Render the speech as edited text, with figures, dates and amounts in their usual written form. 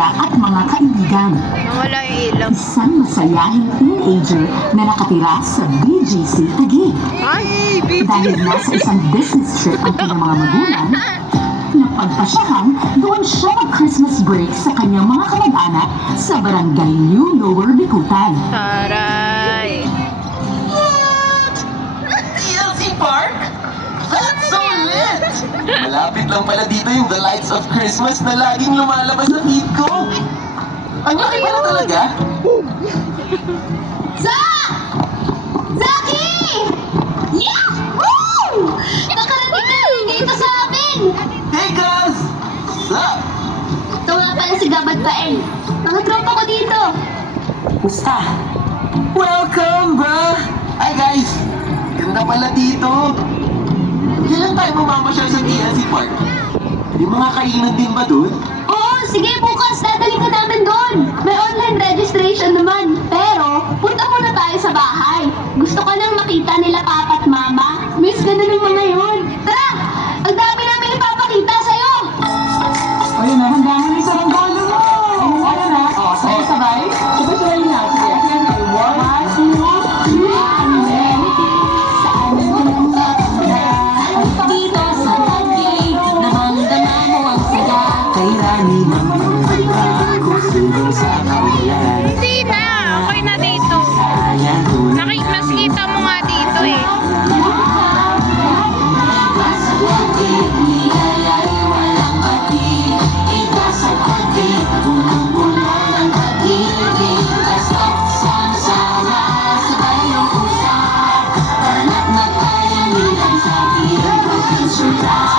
pamilya at mga kaibigan. Nawala yung ilaw. Isang masayahing teenager na nakatira sa BGC Taguig. Ay, Dahil nasa isang business trip ang kanyang mga magulang, napagpasyahan doon siya mag-Christmas break sa kanyang mga kamag-anak sa barangay New Lower Bikutan. taray. TLC Park? That's so lit! Malapit lang pala dito yung The Lights of Christmas na laging lumalabas sa feed ko. Ang laki pala talaga. Zaki! Yahoo! Nakarating ka rin dito sa amin! Hey guys! What's up? Ito nga pala si Gabad Paeng. Mga tropa ko dito. Musta? Welcome, bro! Hi guys! Ganda pala dito. Kailan tayo mamamasyal sa TLC Park? Yung mga kainan din ba dun? Oo, sige bukas. Dadalhin ka namin doon. May online registration naman. Pero, punta muna tayo sa bahay. Gusto ko nang makita nila papa at mama. Miss ka na ng mga yun. Tara! Ang dami namin ipapakita sa'yo! Ayun na, handa mo yung saranggola mo! Ano na? Sabay-sabay? Sabay-sabay na. Sige, sige. 1, 2, 3. Dito sa Taguig, namamdama mo ang saya. Kay Rani mamamaya ko sundo sa kawalan. Hindi na. Okay na dito. Ayan doon. Mas kita mo nga dito eh. Surprise!